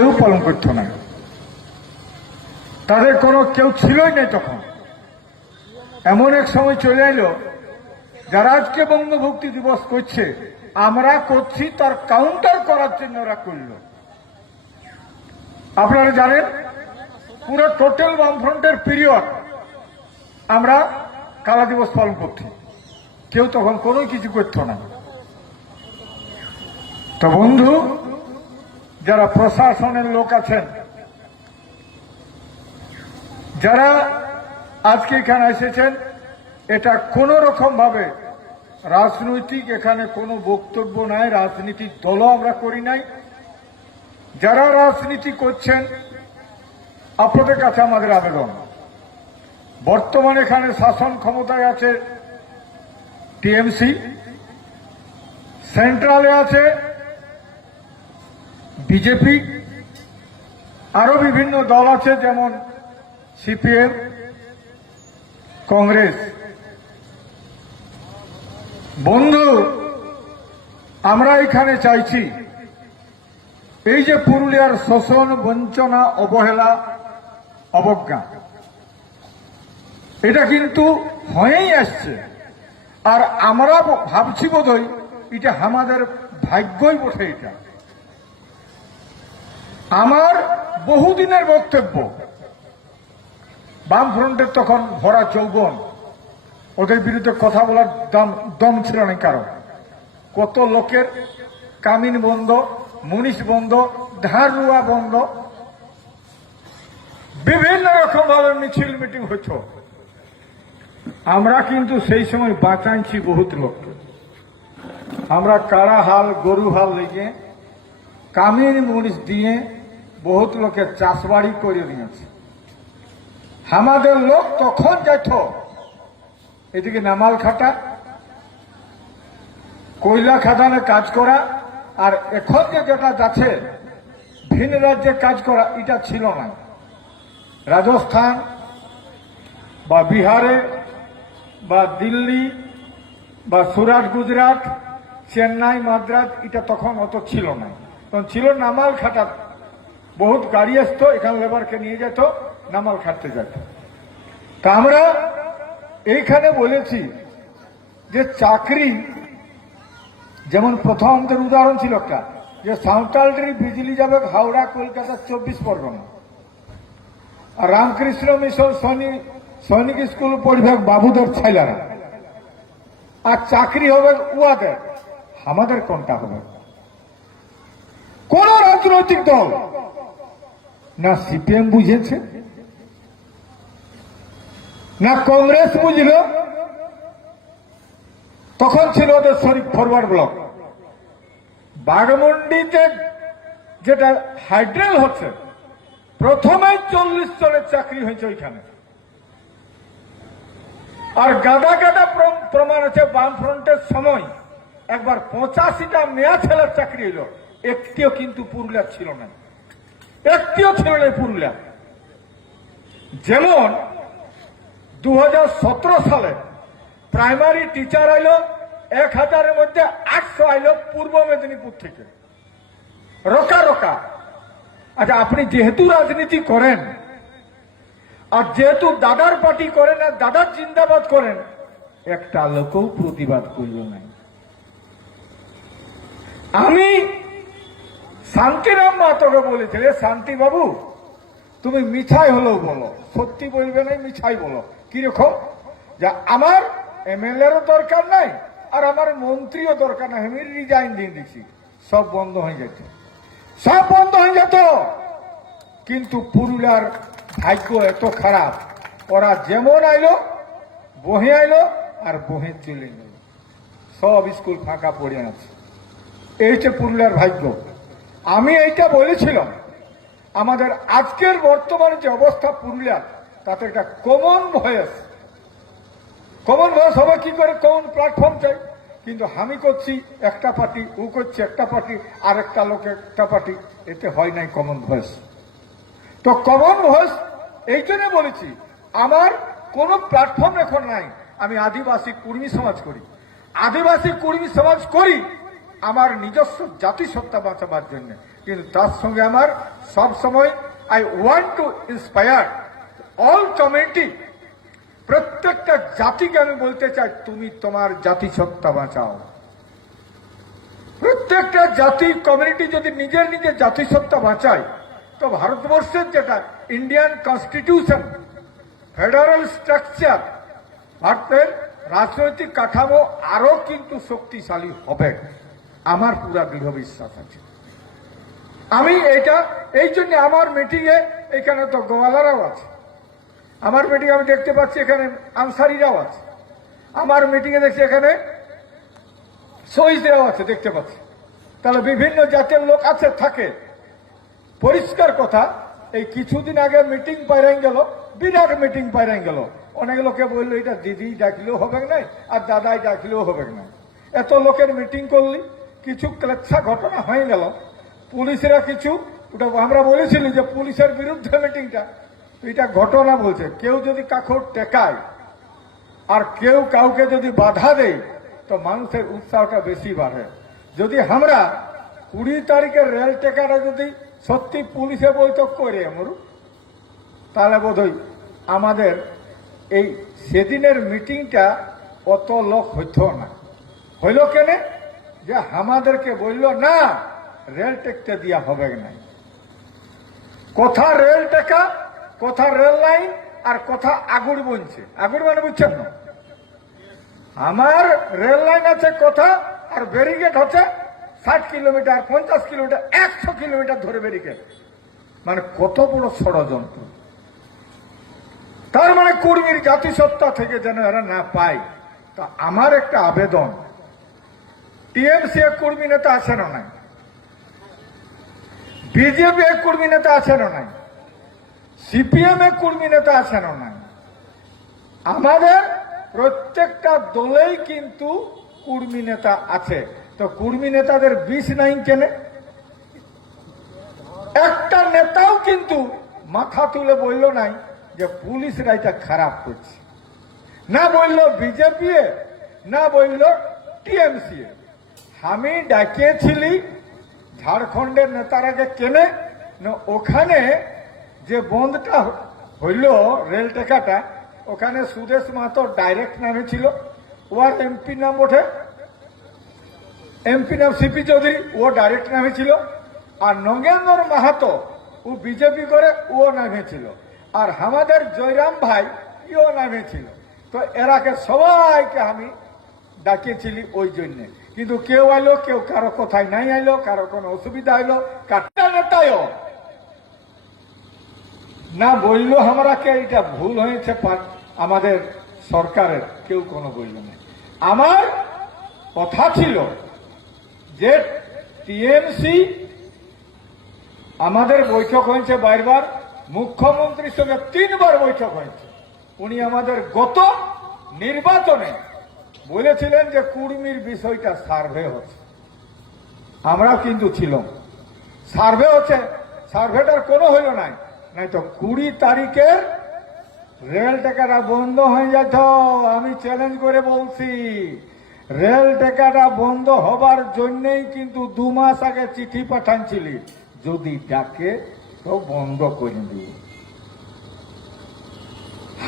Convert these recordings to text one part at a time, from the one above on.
কেউ পালন করত না, তাদের কোনো কেউ ছিলই না তখন। এমন এক সময় চলে এলো যারা আজকে বঙ্গভক্তি দিবস করছে, আমরা করছি তার কাউন্টার করার জন্য ওরা করল। আপনারা জানেন পুরো টোটাল বামফ্রন্টের পিরিয়ড আমরা কালা দিবস পালন করছি, কেউ তখন কোনো কিছু করত না। তো বন্ধু, যারা প্রশাসনের লোক আছেন, যারা আজকে এখানে এসেছেন, এটা কোন রকম ভাবে রাজনৈতিক এখানে কোনো বক্তব্য নাই, রাজনীতির দলও আমরা করি নাই। যারা রাজনীতি করছেন, আপনাদের কাছে আমাদের আবেদন, বর্তমানে এখানে শাসন ক্ষমতায় আছে টিএমসি, সেন্ট্রালে আছে বিজেপি, আরো বিভিন্ন দল আছে যেমন সিপিএম, কংগ্রেস। বন্ধু, আমরা এখানে চাইছি এই যে পুরুলিয়ার শোষণ, বঞ্চনা, অবহেলা, অবজ্ঞা, এটা কিন্তু হয়েই আসছে। আর আমরা ভাবছি বোধহয় এটা আমাদের ভাগ্যই বটে। এটা আমার বহুদিনের বক্তব্য, বামফ্রন্টের তখন ভরা যৌবন, ওদের বিরুদ্ধে কথা বলার দম ছিল না। কারণ কত লোকের কামিন বন্ধ, মুনিশ বন্ধ, ধার রুয়া বন্ধ, বিভিন্ন রকম ভাবে মিছিল মিটিং হচ্ছে। আমরা কিন্তু সেই সময় বাঁচাইছি বহুত লোককে। আমরা কারা হাল, গরু হাল লেগে কামিন মুনিশ দিয়ে বহুত লোকের চাষবাড়ি করে দিয়েছে। আমাদের লোক তখন যেত এদিকে নামাল খাটা, কয়লা খাদানে কাজ করা, আর এখন যেটা যাচ্ছে ভিন রাজ্যে কাজ করা, এটা ছিল না। রাজস্থান বা বিহারে বা দিল্লি বা সুরাট, গুজরাট, চেন্নাই, মাদ্রাজ, এটা তখন অত ছিল না। তখন ছিল নামাল খাটা, বহুত গাড়ি আসতো, এখানে লেবারকে নিয়ে যেত, নামাল খাটতে যেত। তা আমরা এইখানে বলেছি যে চাকরি, যেমন প্রথম আমাদের উদাহরণ ছিল একটা, যে সাঁওতালডির বিজলি যাবে হাওড়া, কলকাতা, 24 পরগনা, আর রামকৃষ্ণ মিশন সৈনিক স্কুল পড়বে বাবুদের ছেলেরা, আর চাকরি হবে উয়াদের। আমাদের কোনটা হবে? কোন রাজনৈতিক দল না সিপিএম বুঝেছে, না কংগ্রেস বুঝল। তখন ছিল ওদের শরীফ ফরওয়ার্ড ব্লক। বাগমুন্ডিতে যেটা হাইড্রেল হচ্ছে, প্রথমে 40 জনের চাকরি হয়েছে ওইখানে। আর গাদা গাদা প্রমাণ আছে, বামফ্রন্টের সময় একবার 85টা মেয়া ছেলের চাকরি হইল, একটিও কিন্তু পুরুলিয়া ছিল না, একটিও ছিল না পুরুলিয়া। যেমন 2017 সালে প্রাইমারি টিচার আইল 1000-এর মধ্যে 800 আইল পূর্ব মেদিনীপুর থেকে, রকা রকা। আচ্ছা, আপনি যেহেতু রাজনীতি করেন আর যেহেতু দাদার পার্টি করেন আর দাদার জিন্দাবাদ করেন, একটা লোকও প্রতিবাদ করল না। আমি শান্তিরাম মাহাতোকে বলেছিল, শান্তি বাবু, তুমি মিছাই হলেও বলো, সত্যি বলবে না, মিছাই বলো। কিরকম? যে আমার এমএলএরও দরকার নাই আর আমার মন্ত্রীও দরকার নাই, আমি রিজাইন দিয়ে দিচ্ছি, সব বন্ধ হয়ে যেত, সব বন্ধ হয়ে যেত। কিন্তু পুরুলিয়ার ভাগ্য এত খারাপ, ওরা যেমন আইলো বহে আইলো আর বহে চলে গেল, সব স্কুল ফাঁকা পড়ে আছে। এই যে পুরুলিয়ার ভাগ্য। আমি এইটা বলেছিলাম, আমাদের আজকের বর্তমানে যে অবস্থা পুরুলিয়ার, তাতে একটা কমন ভয়েস হবে। কি করে? কমন প্ল্যাটফর্ম চাই। কিন্তু আমি করছি একটা পার্টি, ও করছে একটা পার্টি, আর একটা লোক একটা পার্টি, এতে হয় নাই কমন ভয়েস। তো কমন ভয়েস এই জন্য বলেছি, আমার কোনো প্ল্যাটফর্ম এখন নাই। আমি আদিবাসী কর্মী সমাজ করি, আদিবাসী কর্মী সমাজ করি আমার নিজস্ব জাতিসত্তা বাঁচাবার জন্য। কিন্তু তার সঙ্গে আমার সব সময় I want to inspire all community, প্রত্যেকটা জাতিকে আমি বলতে চাই তুমি তোমার জাতিসত্তা বাঁচাও। প্রত্যেকটা জাতি কমিউনিটি যদি নিজের নিজের জাতিসত্তা বাঁচায় তো ভারতবর্ষের যেটা ইন্ডিয়ান কনস্টিটিউশন, ফেডারেল স্ট্রাকচার, ভারতের রাজনৈতিক কাঠামো আরো কিন্তু শক্তিশালী হবে, আমার পুরা দৃঢ় বিশ্বাস আছে। আমি এটা এই জন্য আমার মিটিংয়ে এখানে তো গোয়ালারাও আছে, আমার মিটিংয়ে আমি দেখতে পাচ্ছি এখানে আনসারিরাও আছে, আমার মিটিংয়ে দেখছি এখানে শহীদরাও আছে দেখতে পাচ্ছি। তাহলে বিভিন্ন জাতের লোক আছে থাকে। পরিষ্কার কথা, এই কিছুদিন আগে মিটিং পাইরাই গেল, বিরাট মিটিং পাইরাই গেল। অনেক লোকে বললো এটা দিদি ডাকলেও হবে নাই আর দাদাই ডাকলেও হবে না। এত লোকের মিটিং করলি, কিছু ক্লেচ্ছা ঘটনা হয়ে গেল। পুলিশেরা কিছু, ওটা আমরা বলেছিলি যে পুলিশের বিরুদ্ধে মিটিংটা, এটা ঘটনা বলছে। কেউ যদি কাকুর টেকায় আর কেউ কাউকে যদি বাধা দেয় তো মানুষের উৎসাহটা বেশি বাড়ে। যদি আমরা 20 তারিখের রেল টেকাটা যদি সত্যি পুলিশে বৈঠক করে মরু, তাহলে বোধহয় আমাদের এই সেদিনের মিটিংটা অত লোক হইত না। হইল কেন? যে আমাদেরকে বলল না রেল টেকতে দিয়া হবে না। কথা রেল টেকা, কথা রেল লাইন, আর কথা আগুড় বনছে। আগুড় মানে বুঝছেন না? আমার রেল লাইন আছে কথা, আর ব্যারিকেড হচ্ছে 60 কিলোমিটার, 50 কিলোমিটার, 100 কিলোমিটার ধরে ব্যারিকেড। মানে কত বড় ষড়যন্ত্র। তার মানে কর্মীর জাতিসত্তা থেকে যেন এরা না পায়। তা আমার একটা আবেদন, টিএমসি এক কর্মী নেতা আছে না নাই, বিজেপি এক কর্মী নেতা আছে না নাই, সিপিএম এক কর্মী নেতা আছে না নাই, আমাদের প্রত্যেকটা দলেই কিন্তু কর্মী নেতা আছে। তো কর্মী নেতাদের বিষ নাই কেন? একটা নেতাও কিন্তু মাথা তুলে বলল নাই যে পুলিশরা এটা খারাপ করছে, না বলল বিজেপি, না বলল টিএমসি। আমি ডাকিয়েছিলি ঝাড়খণ্ডের নেতারাকে কেনে না, ওখানে যে বন্ধটা হইল রেল টেকাটা, ওখানে সুদেশ মাহাতো ডাইরেক্ট নামে ছিল, ওর এমপি নাম ওঠে, এমপি নাম সিপি চৌধুরী, ও ডাইরেক্ট নামে ছিল। আর নগেন্দ্র মাহাতো ও বিজেপি করে, ও নামে ছিল। আর আমাদের জয়রাম ভাই ইও নামে ছিল। তো এরাকে সবাইকে আমি ডাকিয়েছিলি ওই জন্যে। কিন্তু কেউ আইলো, কেউ কারো কোথায় নাই আইলো, কারো কোনো অসুবিধা হইলো, কাটা নেতায়ও না বললো আমরাকে এটা ভুল হয়েছে আমাদের সরকারের, কেউ কোনো বলল না। আমার কথা ছিল যে টিএমসি আমাদের বৈঠক হয়েছে বারবার, মুখ্যমন্ত্রীর সঙ্গে 3 বার বৈঠক হয়েছে। উনি আমাদের গত নির্বাচনে বলেছিলেন যে কুর্মীর বিষয়টা সার্ভে হচ্ছে, আমরাও কিন্তু ছিলাম। সার্ভে হচ্ছে, সার্ভেটার কোনো হইল নাই, নাই তো 20 তারিখের রেল টেকাটা বন্ধ হয়ে যেত। আমি চ্যালেঞ্জ করে বলছি, রেল টেকাটা বন্ধ হবার জন্যই কিন্তু 2 মাস আগে চিঠি পাঠানছিলি, যদি ডাকে তো বন্ধ করে দিই।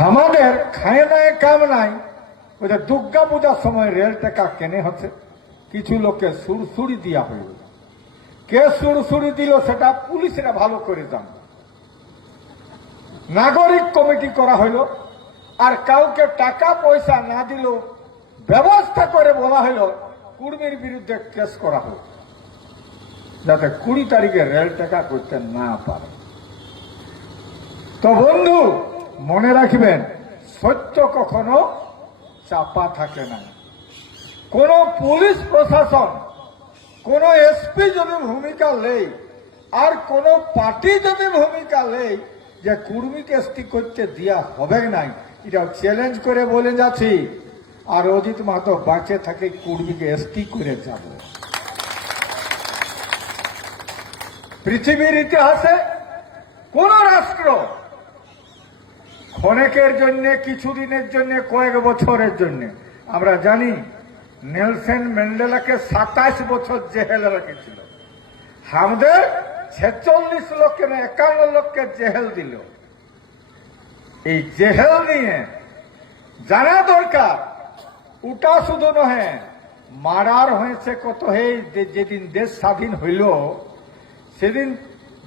আমাদের খায় নাই কাম নাই। ওই যে দুর্গা পূজার সময় রেল টেকা কেনে হচ্ছে, কিছু লোককে সুরসুরি দিয়া হইল। কে সুরসুরি দিল সেটা পুলিশরা ভালো করে জানে। নাগরিক কমিটি করা হইল, আর কাউকে টাকা পয়সা না দিল ব্যবস্থা করে বলা হইল কর্মীর বিরুদ্ধে কেস করা হোক, যাতে 20 তারিখে রেল টেকা করতে না পারে। তো বন্ধু মনে রাখবেন, সত্য কখনো চাপা থাকে না। কোন পুলিশ প্রশাসন, কোন এসপি যদি ভূমিকা নেই, আর কোন পার্টি যদি ভূমিকা নেই যে কর্মীকে এসটি করতে দেওয়া হবে নাই, এটা চ্যালেঞ্জ করে বলে যাচ্ছি। আর অজিত মাহাতো বাঁচে থাকে কর্মীকে এসটি করে যাবে। পৃথিবীর ইতিহাসে কোন রাষ্ট্র ক্ষণেকের জন্য, কিছুদিনের জন্য, কয়েক বছরের জন্য, আমরা জানি নেলসন ম্যান্ডেলাকে 27 বছর জেলে রেখেছিল। আমাদের 46 লোককে না 51 লোককে জেহেল দিল। এই জেহেল নিয়ে জানা দরকার, ওটা শুধু নহে, মারার হয়েছে কত। যেদিন দেশ স্বাধীন হইল সেদিন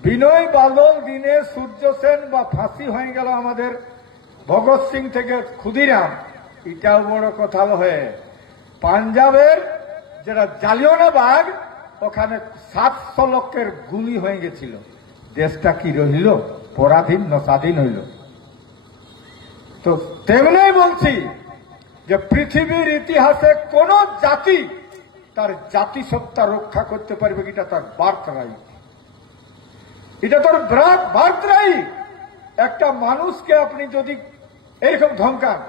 বিনয় বাদল, দিনে সূর্য সেন বা ফাঁসি হয়ে গেল আমাদের ভগৎ সিং থেকে ক্ষুদিরাম। এটাও বড় কথা হয়ে পাঞ্জাবের যেটা জালিয়ানওয়ালাবাগ, ওখানে 700 লোকের গুলি হয়ে গেছিল। দেশটা কি রইল? পরাধীন না স্বাধীন হইল? তো তেমনি বলছি যে পৃথিবীর ইতিহাসে কোন জাতি তার জাতিসত্তা রক্ষা করতে পারবে, এটা তার বার্থ রাইট, এটা তোর বার্থ রাইট। একটা মানুষকে আপনি যদি এইরকম ধমকান,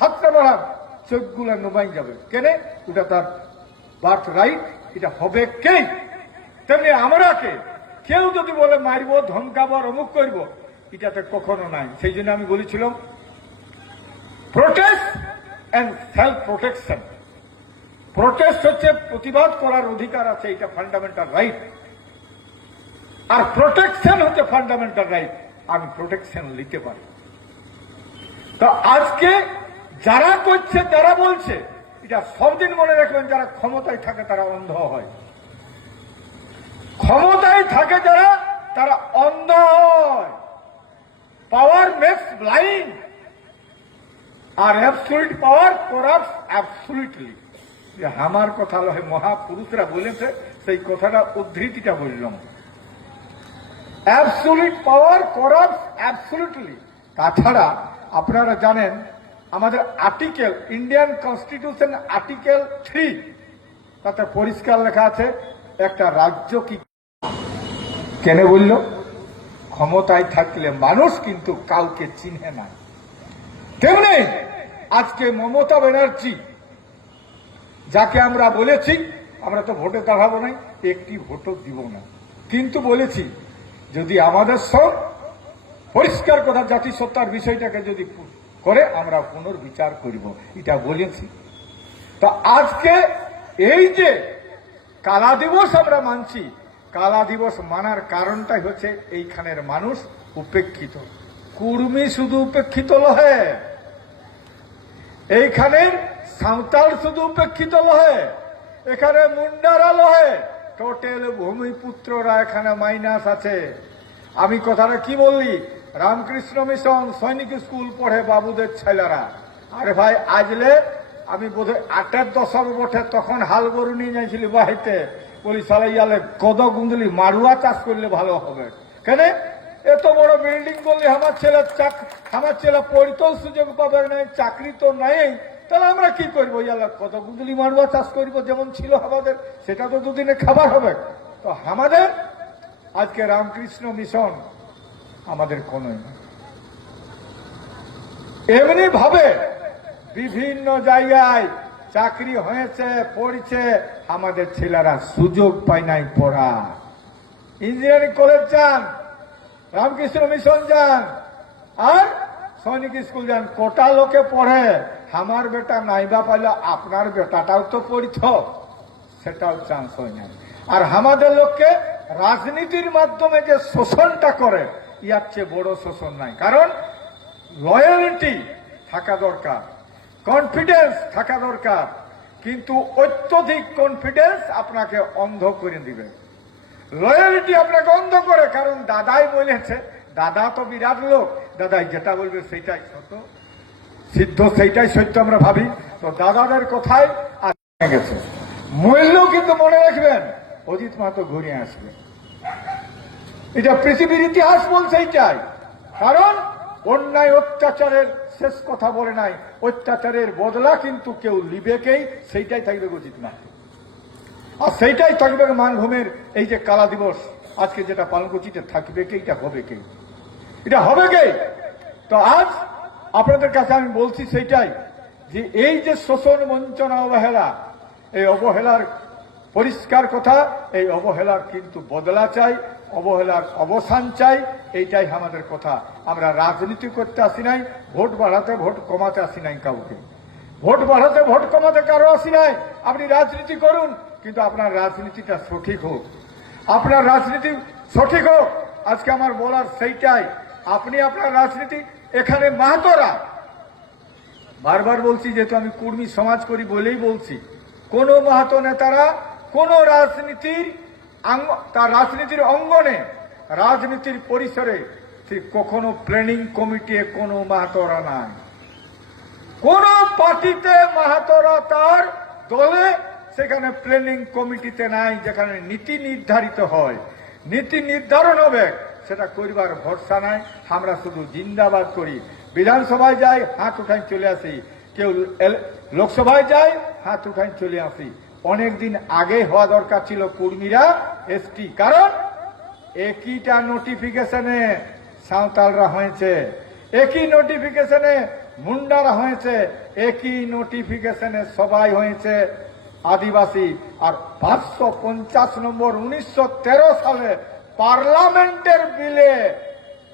হাতটা বাড়ান, চোখগুলা নোবাই যাবে কেন? ওটা তার বার্থ রাইট, এটা হবে কে? তেমনি আমরাকে কেউ যদি বলে মারব, ধমকাবো, অমুক করব, এটাতে কখনো নাই। সেই জন্য আমি বলেছিলাম protest and self protection. Protest হচ্ছে প্রতিবাদ করার অধিকার আছে, এটা ফান্ডামেন্টাল রাইট। আর প্রোটেকশন হচ্ছে ফান্ডামেন্টাল রাইট, আমি প্রোটেকশন নিতে পারি। তো আজকে যারা করছে, যারা বলছে, এটা সবদিন মনে রাখবেন, যারা ক্ষমতায় থাকে তারা অন্ধ হয়। ক্ষমতায় থাকে যারা, তারা অন্ধ হয়। পাওয়ার মেক্স ব্লাইন্ড, আর অ্যাবসলিউট পাওয়ার করাপ্টস অ্যাবসলিউটলি। আমার কথা লহে, মহাপুরুষরা বলেছে, সেই কথাটা উদ্ধৃতিটা বললাম। অ্যাবসলিউট পাওয়ার করাপ্টস অ্যাবসলিউটলি। তাছাড়া আপনারা জানেন আমাদের আর্টিকেল, ইন্ডিয়ান কনস্টিটিউশন আর্টিকেল 3, তাতে পরিষ্কার লেখা আছে একটা রাজ্য কি কেন বলল? ক্ষমতায় থাকলে মানুষ কিন্তু কাউকে চিনে না। তেমনি আজকে মমতা ব্যানার্জি, যাকে আমরা বলেছি আমরা তো ভোটে দাঁড়াবো নাই, একটি ভোটও দিব না, কিন্তু বলেছি যদি আমাদের সব পরিষ্কার কথা জাতিসত্তার বিষয়টাকে যদি করে আমরা পুনর্বিচার করব, এটা বলেছি। তো আজকে এই যে কালা দিবস আমরা মানছি, কালা দিবস মানার কারণটাই হচ্ছে এইখানের মানুষ উপেক্ষিত। কুর্মী শুধু উপেক্ষিত লহে, এইখানের সাঁওতাল শুধু উপেক্ষিত লহে, এখানে মুন্ডারা লহে, টোটাল ভূমিপুত্ররা এখানে মাইনাস আছে। আমি কথাটা কি বললি, রামকৃষ্ণ মিশন সৈনিক স্কুল পড়ে বাবুদের ছেলেরা। আরে ভাই, আজলে আমি বোধহয় 8-এর দশক বটে, তখন হাল গরু নিয়ে যাইছিলি বাহিতে, বলি সালাইয়ালে কদ গুন্দলি মারুয়া চাষ করলে ভালো হবে। কেন? এত বড় বিল্ডিং করলে আমার ছেলে পড়তেও সুযোগ পাবে নাই, চাকরি তো নাই, তাহলে আমরা কি করবো? ইয়ালা কত গুন্দলি মারুয়া চাষ করবো, যেমন ছিল আমাদের, সেটা তো দুদিনে খাবার হবে। তো আমাদের আজকে রামকৃষ্ণ মিশন আমাদের কোন এমনি ভাবে বিভিন্ন জায়গায় চাকরি হয়েছে, পড়ছে, আমাদের ছেলেরা সুযোগ পায় নাই পড়া। ইঞ্জিনিয়ারিং কলেজ যান, রামকৃষ্ণ মিশন যান, আর সৈনিক স্কুল যান, কোটা লোকে পড়ে। আমার বেটা নাইবা পাইলে আপনার বেটাটাও তো পড়িত, সেটাও চান্স হয় না। আর আমাদের লোককে রাজনীতির মাধ্যমে যে শোষণটা করে, ইয়ার চেয়ে বড় শোষণ নাই। কারণ লয়ালিটি থাকা দরকার, কনফিডেন্স থাকা দরকার, কিন্তু অত্যধিক কনফিডেন্স আপনাকে অন্ধ করে দিবে। লয়ালিটি আপনাকে অন্ধ করে, কারণ দাদাই বলেছে, দাদা তো বিরাট লোক, দাদাই যেটা বলবে সেইটাই সত্য, সিদ্ধ সেইটাই সত্য আমরা ভাবি। তো দাদাদের কথাই আর গেছে মূল্য, কিন্তু মনে রাখবেন অজিত মাহাতো ঘুরে আসবে। এটা পৃথিবীর ইতিহাস বলছে এইটাই। কারণ অন্যায় অত্যাচারের শেষ কথা বলে নাই, অত্যাচারের বদলা কিন্তু কেউ লিবেকেই, সেইটাই থাকবে অজিত মাহাতো, আর সেইটাই থাকবে মানভূমের এই যে কালা দিবস আজকে যেটা পালন করছি, এটা থাকবে কে, এটা হবে কে, এটা হবে কে। তো আজ আপনাদের কাছে আমি বলছি সেইটাই, যে এই যে শোষণ, বঞ্চনা, অবহেলা, এই অবহেলার পরিষ্কার কথা, এই অবহেলার কিন্তু বদলা চাই, অবহেলার অবসান চাই, এইটাই আমাদের কথা। আমরা রাজনীতি করতে আসি নাই, ভোট বাড়াতে ভোট কমাতে আসি নাই কাউকে, ভোট বাড়াতে ভোট কমাতে কারো আসি নাই। আপনি রাজনীতি করুন, কিন্তু আপনার রাজনীতিটা সঠিক হোক। আপনার রাজনীতি সঠিক হোক। আজকে আমার বলার সেইটাই, আপনি আপনার রাজনীতি, এখানে মাহাতোরা, বারবার বলছি যেহেতু আমি কুর্মী সমাজ করি বলেই বলছি, কোন মাহাতো নেতারা কোন রাজনীতির তার রাজনীতির অঙ্গনে, রাজনীতির পরিসরে কখনো প্ল্যানিং কমিটি কোনো মাহাতোরা নাই। কোন পার্টিতে মাহাতোরা তার দলে সেখানে প্ল্যানিং কমিটিতে নাই, যেখানে নীতি নির্ধারিত হয়, নীতি নির্ধারণ হবে, সেটা করিবার ভরসা নাই। আমরা শুধু জিন্দাবাদ করি, বিধানসভায় যাই হাত উঠাই চলে আসি, কেউ লোকসভায় যায় হাত উঠাই চলে আসি। অনেকদিন আগে হওয়া দরকার ছিল কুর্মীরা এসটি, কারণ একইটা নোটিফিকেশনে সাঁওতালরা হয়েছে, একই নোটিফিকেশনে মুন্ডারা হয়েছে, একই নোটিফিকেশনে সবাই হয়েছে আদিবাসী। আর 550 নম্বর 1913 সালে পার্লামেন্টের বিলে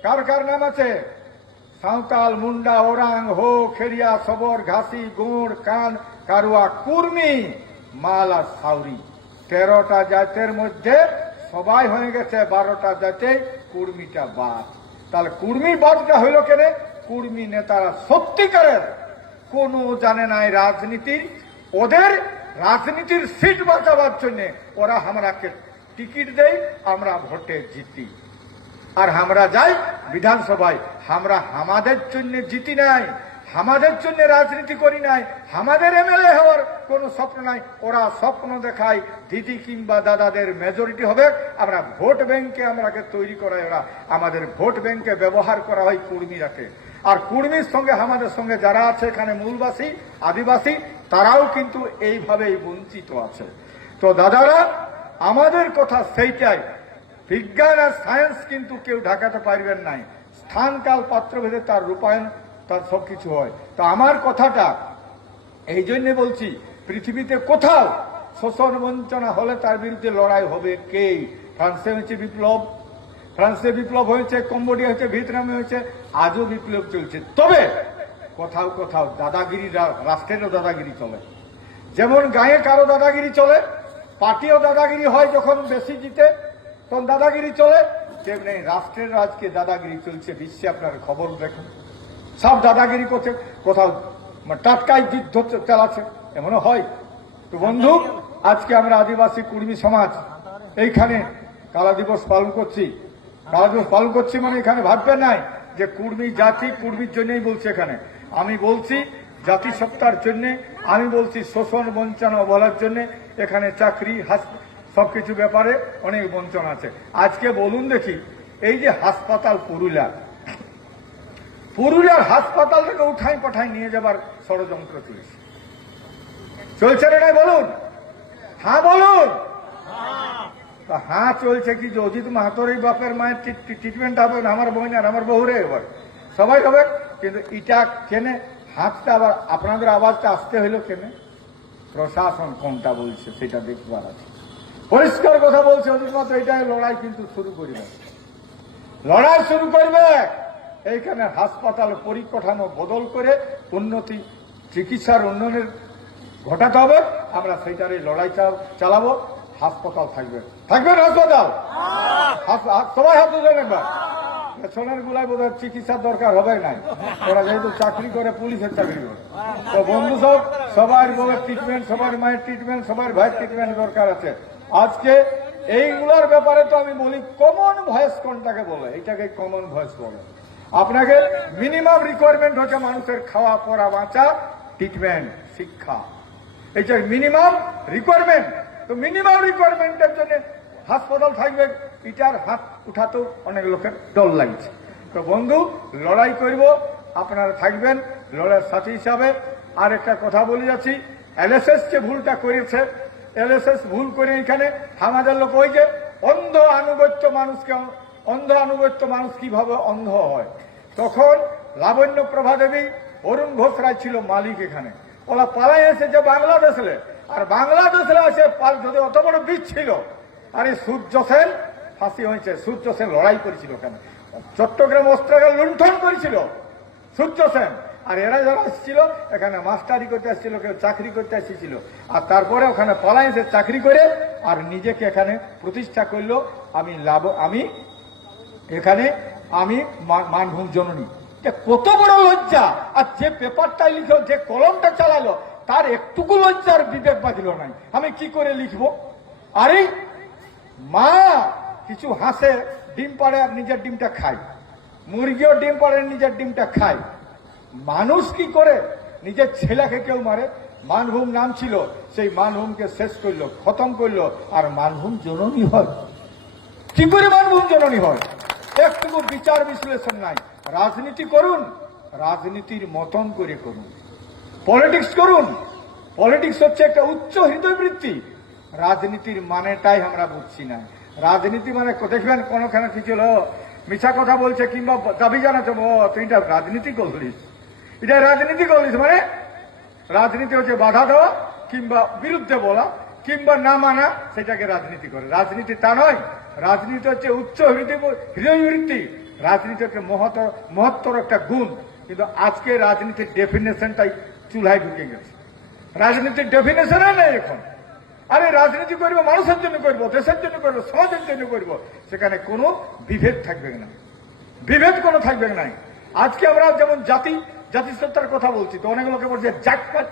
কার কার নাম আছে? সাঁওতাল, মুন্ডা, ওরাং, হো, খেরিয়া, সবর, ঘাসি, গুড়, কান, কারুয়া, কুর্মী, মাল আর সাউরি। 13টা জাতের মধ্যে সবাই হয়ে গেছে, 12টা জাতে কুর্মীটা বাদ। তাহলে কুর্মী বাদটা হইল কেন? কুর্মী নেতারা সত্যিকারের কোনো জানে নাই রাজনীতির, ওদের রাজনীতির সিট বাঁচাবার জন্য ওরা আমরাকে টিকিট দেয়, আমরা ভোটে জিতি, আর আমরা যাই বিধানসভায়। আমরা আমাদের জন্য জিতি নাই, আমাদের জন্য রাজনীতি করি নাই, আমাদের এমএলএ হওয়ার কোনো স্বপ্ন নাই। ওরা স্বপ্ন দেখায় দিদি কিংবা দাদাদের মেজরিটি হবে, আমরা ভোট ব্যাংকে আমরাকে তৈরি করাই, ওরা আমাদের ভোট ব্যাংকে ব্যবহার করা হয় কুর্মীরাকে। আর কুর্মীর সঙ্গে আমাদের সঙ্গে যারা আছে এখানে মূলবাসী, আদিবাসী, তারাও কিন্তু এইভাবেই বঞ্চিত আছে। তো দাদারা, আমাদের কথা সেইটাই, বিজ্ঞান আর সায়েন্স কিন্তু কেউ ঢাকাতে পারবেন নাই, স্থান কাল পাত্রভেদে তার রূপায়ণ, তার সবকিছু হয়। তো আমার কথাটা এই জন্য বলছি, পৃথিবীতে কোথাও শোষণ বঞ্চনা হলে তার বিরুদ্ধে লড়াই হবে কে? ফ্রান্সে হয়েছে বিপ্লব, ফ্রান্সে বিপ্লব হয়েছে, কম্বোডিয়া হয়েছে, ভিয়েতনামে হয়েছে, আজও বিপ্লব চলছে। তবে কোথাও কোথাও দাদাগিরি, রাষ্ট্রেরও দাদাগিরি চলে। যেমন গায়ে কারো দাদাগিরি চলে, পার্টিও দাদাগিরি হয়, যখন বেশি জিতে তখন দাদাগিরি চলে, তেমনি রাষ্ট্রের আজকে দাদাগিরি চলছে। বিশ্বে আপনার খবর দেখুন, সব দাদাগিরি করছে, কোথাও টাটকাই যুদ্ধ চালাচ্ছে, এমনও হয়। তো বন্ধু, আজকে আমরা আদিবাসী কুর্মী সমাজ এইখানে কালা দিবস পালন করছি। কালা দিবস পালন করছি মানে এখানে ভাববেন নাই যে কুর্মী জাতি, কুর্মীর জন্যই বলছি। এখানে আমি বলছি জাতিসত্তার জন্য, আমি বলছি শোষণ বঞ্চনা বলার জন্য। এখানে চাকরি, সবকিছু ব্যাপারে অনেক বঞ্চন আছে। আজকে বলুন দেখি, এই যে হাসপাতাল পুরুলিয়ার হাসপাতাল থেকে উঠাই পাঠাই নিয়ে যাবার ষড়যন্ত্র চলছে, চলছে রে নাই বলুন? হ্যাঁ বলুন। হ্যাঁ চলছে কি? যে অজিত মাহাতোর এই বাপের মায়ের ট্রিটমেন্ট হবে না, আমার বোন আর আমার বহুরে এবার সবাই হবে, কিন্তু এটা কেনে হাতটা আবার আপনাদের আওয়াজটা আসতে হইলো কেনে? প্রশাসন কোনটা বলছে সেটা দেখবার আছে। পরিষ্কার কথা বলছে অজিত মাত্র, এটাই লড়াই কিন্তু শুরু করবে, লড়াই শুরু করবে। এইখানে হাসপাতাল পরিকাঠামো বদল করে উন্নতি, চিকিৎসার উন্নয়নের ঘটাতে হবে। আমরা সেইটারই লড়াই চালাবো। হাসপাতাল থাকবে, থাকবে না হাসপাতাল? সবাই হাত ধরে নেবার। পেছনের গুলায় বোধ হয় চিকিৎসার দরকার হবে নাই, ওরা যেহেতু চাকরি করে, পুলিশের চাকরি করে। তো বন্ধু সব, সবার বলে ট্রিটমেন্ট, সবার মায়ের ট্রিটমেন্ট, সবার ভাইয়ের ট্রিটমেন্ট দরকার আছে। আজকে এইগুলোর ব্যাপারে তো আমি বলি কমন ভয়েস কোনটাকে বলে, এটাকে কমন ভয়েস বলে। আপনাকে মিনিমাম রিকোয়ারমেন্ট হচ্ছে মানুষের খাওয়া, পড়া, বাঁচা, ট্রিটমেন্ট, শিক্ষা, এইটা মিনিমাম রিকোয়ারমেন্ট। তো মিনিমাম রিকোয়ারমেন্টের জন্য হাসপাতাল থাকবে, এটার হাত উঠাতেও অনেক লোকের ডর লাগছে। তো বন্ধু, লড়াই করব, আপনারা থাকবেন লড়াইয়ের সাথী হিসাবে। আর একটা কথা বলে যাচ্ছি, এলএসএস যে ভুলটা করেছে, এলএসএস ভুল করে এখানে আমাদের লোক ওই যে অন্ধ আনুগত্য মানুষকে, অন্ধ আনুগত্য মানুষ কিভাবে অন্ধ হয়, তখন লাবণ্য প্রভা দেবী, অরুণ ঘোষ রায় ছিল মালিক এখানে, ওরা পালাই এসেছে বাংলাদেশে। আর বাংলাদেশে এসে যদি অত বড় বীজ ছিল, আর এই সূর্য সেন ফাঁসি হয়েছে। সূর্য সেন লড়াই করেছিল কেন? চট্টগ্রাম অস্ত্রাগার লুণ্ঠন করেছিল সূর্য সেন। আর এরা যারা এসেছিল এখানে মাস্টারি করতে এসেছিল, কেউ চাকরি করতে এসেছিল, আর তারপরে ওখানে পালাই এসে চাকরি করে আর নিজেকে এখানে প্রতিষ্ঠা করলো আমি এখানে মানভূম জননী। কত বড় লজ্জা! আর যে পেপারটাই লিখলো, যে কলমটা চালালো, তার একটুকু লজ্জার বিবেক বাঁধল নাই। আমি কি করে লিখবো? আরে মা কিছু হাসে, ডিম পাড়ে আর নিজের ডিমটা খায়, মুরগিও ডিম পাড়ে নিজের ডিমটা খায়। মানুষ কি করে নিজের ছেলেকে কেউ মারে? মানভূম নাম ছিল, সেই মানভূমকে শেষ করলো, খতম করলো, আর মানভূম জননী হয়। কি করে মানভূম জননী হয়? একটুকু বিচার বিশ্লেষণ নাই। রাজনীতি করুন, রাজনীতির মতন করে করুন। পলিটিক্স করুন, পলিটিক্স হচ্ছে একটা উচ্চ হৃদয়বৃত্তি। রাজনীতির মানেটাই আমরা বুঝছি না। রাজনীতি মানে দেখবেন কোনখানে কিছু মিছা কথা বলছে কিংবা দাবি জানাচ্ছে, তুই এটা রাজনীতি করলিস, এটা রাজনীতি করলিস। মানে রাজনীতি হচ্ছে বাধা দেওয়া কিংবা বিরুদ্ধে বলা কিংবা না মানা, সেটাকে রাজনীতি করে। রাজনীতি তা নয়। রাজনীতি হচ্ছে উচ্চ হৃদয়বৃত্তি। রাজনীতি হচ্ছে মহত্তর একটা গুণ। কিন্তু আজকে রাজনীতির ডেফিনেশনটাই চুলহায় ঢুকে গেছে। রাজনীতির ডেফিনেশনই নেই এখন। আরে রাজনীতি করবো, মানুষের জন্য করবো, দেশের জন্য করবো, সমাজের জন্য করবো, সেখানে কোনো বিভেদ থাকবে না, বিভেদ কোনো থাকবে না। আজকে আমরা যেমন জাতিসত্তার কথা বলছি, তো অনেক লোকে বলছে জাতপাত।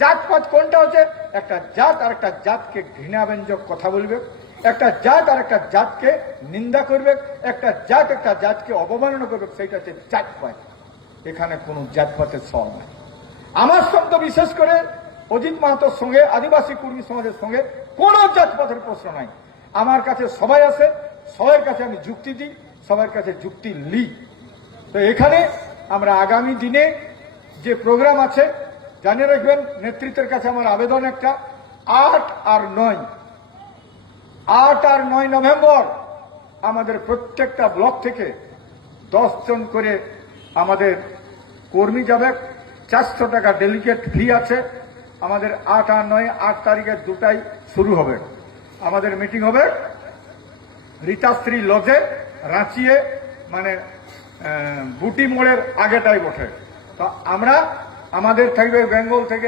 জাতপাত কোনটা হচ্ছে? একটা জাত আর একটা জাতকে ঘৃণাব্যঞ্জক কথা বলবে, একটা জাত আর একটা জাতকে নিন্দা করবে, একটা জাত একটা জাতকে অবমাননা করবে, সেইটা হচ্ছে জাতপাত। এখানে কোনো জাতপাতের সব নাই। আমার সঙ্গে বিশেষ করে অজিত মাহাতোর সঙ্গে, আদিবাসী কর্মী সমাজের সঙ্গে কোনো জাতপাতের প্রশ্ন নাই। আমার কাছে সবাই আছে, সবার কাছে আমি যুক্তি দিই, সবার কাছে যুক্তি লি। তো এখানে আমরা আগামী দিনে যে প্রোগ্রাম আছে জানিয়ে রাখবেন। নেতৃত্বের কাছে আমার আবেদন একটা, 8 আর 9 নভেম্বর আমাদের প্রত্যেকটা ব্লক থেকে 10 জন করে আমাদের কর্মী যাবে। 400 টাকা ডেলিগেট ফি আছে। আমাদের 8 আর 9, 8 তারিখের দুটাই শুরু হবে। আমাদের মিটিং হবে রীতাশ্রী লজে, রাঁচিয়ে, মানে বুটি মোড়ের আগেটাই বসে। তো আমাদের থাকবে বেঙ্গল থেকে